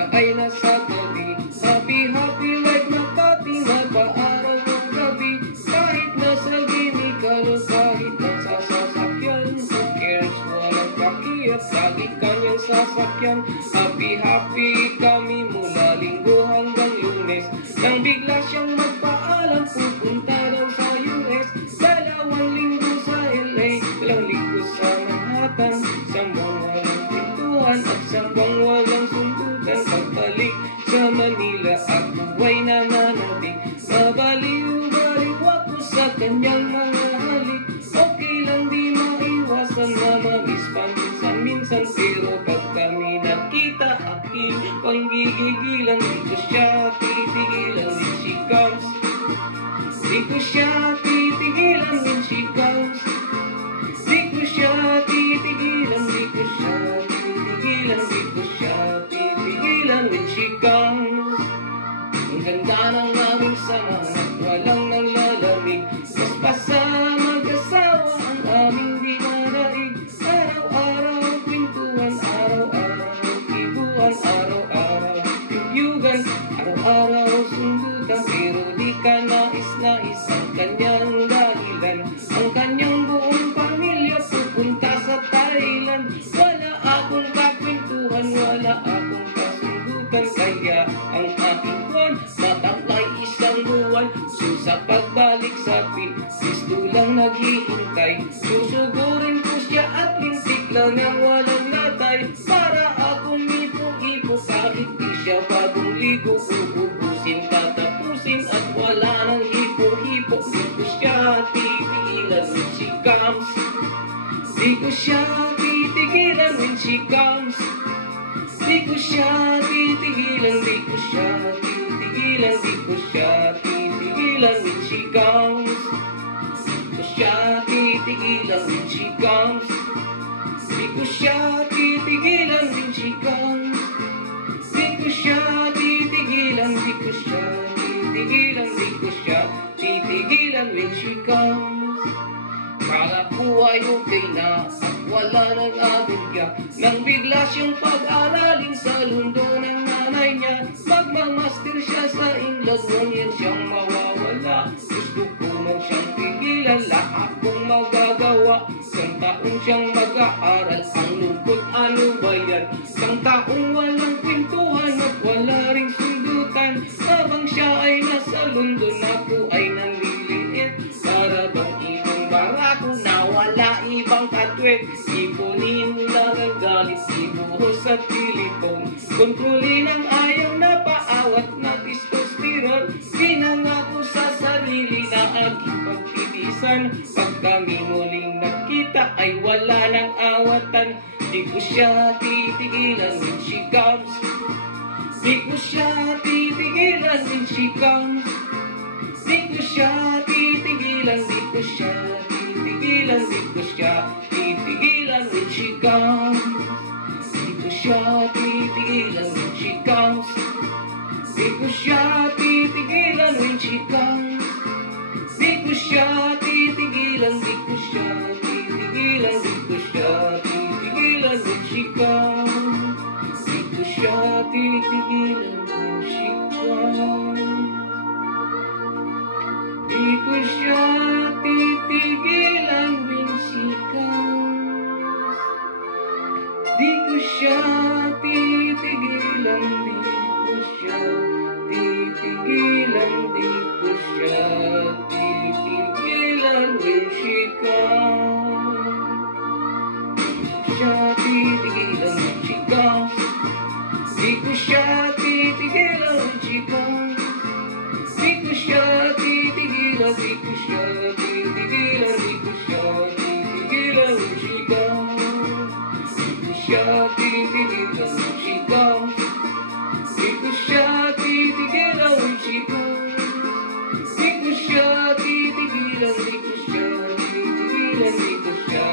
siya ay nasa tabi. Happy, happy like Makati, nagpa-araw ng gabi. Kahit nasa gimikan o kahit nasa sasakyan, who cares, walang pakiat, lagi kanyang sasakyan. Happy, happy kami mula Linggo hanggang Lunes. Nang bigla siyang magpaalam, pupunta daw sa US. 2 linggo sa LA, 2 linggo sa Manhattan. 10 walang pintuan at 10 walang sundutan. Pagbalik sa Manila, ako ay nananabik. Mabaliw-baliw ako sa kanyang mga halik. Okay lang di maiwasan na ma-miss paminsan-minsan, pero pag kami nakita, aking panggigigilan. Di ko siya titigilan when she comes. Di ko siya titigilan when she comes. Di ko siya titigilan, di ko siya titigilan, di ko siya titigilan when she comes. Ang ganda ng aming sama at walang nalalamig. Mas pa mag-asawa ang aming dinadaig. Araw-araw kwentuhan, araw-araw kibuan, araw-araw pibyugan, araw-araw sundutan. Pero di ka nais-nais ang kanyang dahilan. Ang kanyang buong pamilya pupunta sa Thailand. Wala akong kakwentuhan, wala akong kasundutan. Kaya ang aking buwan mataklay 1 buwan. So sa pagbalik sa Pisto lang naghihintay. Susugurin ko siya at lintik lang ang walang latay. Para akong ipo-ipo kahit di siya bagong ligo. Uubusin, tatapusin at wala nang hipo-hipo. Di ko siya titigilan when she comes. Di ko siya titigilan when she comes. Di ko siya titigilan, di ko siya titigilan, di ko siya titigilan when she comes. Di ko siya titigilan when she comes. Di ko siya titigilan when she comes. Di ko siya titigilan, di ko siya titigilan, di ko siya titigilan when she comes. Kala ko ay okay na at wala nang abugya. Nang bigla siyang pag-aralin sa lundo ng nanay niya. Magmamaster siya sa England, ngunyan siyang mawawala. Gusto ko man siyang pigilan, lahat kong magagawa. 1 taon siyang mag-aaral, ang lungkot ano ba yan? 1 taong walang kwentuhan at wala ring sundutan. Habang siya ay nasa London, ako ay nanliliit. Para bang ibang barako na wala ibang katwet. Ipunin mo lang ang galit, ibuhos sa telepon. Kontrolin ang ayaw na paawat na testosterone. Pinangako sa sarili na aking pagtitisan. Pag kami muling nakita ay wala nang awatan. Di ko siya titigilan when she comes. Di ko siya titigilan when she comes. Di ko siya titigilan, di ko siya titigilan, di ko siya titigilan when she comes. Di ko siya titigilan when she comes. Di ko siya titigilan when she comes. Di ko siya titigilan, di ko siya titigilan, di ko siya titigilan when she comes. Di ko siya titigilan when she comes. Di ko siya titigilan when she comes. Di ko siya titigilan, di ko siya titigilan, di ko siya titigilan when she comes. Siya titigilan when she comes. Di ko siya titigilan when she comes. Di ko siya titigilan, di ko siya titigilan, di ko siya titigilan when she comes. Di ko siya titigilan when she comes. Di ko siya titigilan when she comes. Di ko siya titigilan, di ko siya titigilan, di ko siya